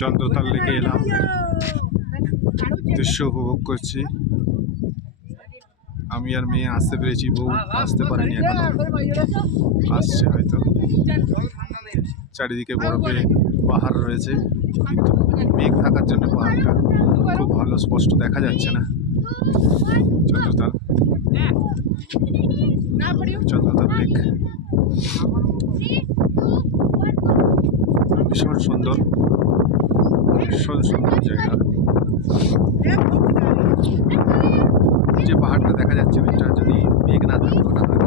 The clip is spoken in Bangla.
চন্দ্রতাল লেকে এলাম, দৃশ্য উপভোগ করছি। আমি আর মেয়ে আসতে পেরেছি, বউ আসতে পারেনি এখনো, আসছে হয়তো। চারিদিকে বরফে পাহাড় রয়েছে, কিন্তু মেঘ থাকার জন্য পাহাড়টা খুব ভালো স্পষ্ট দেখা যাচ্ছে না। চন্দ্রতাল চন্দ্রতাল লেক ভীষণ সুন্দর, ভীষণ সুন্দর জায়গা। যে পাহাড়টা দেখা যাচ্ছে ওইটা যদি মেঘ না থাকতো ওটা হয়তো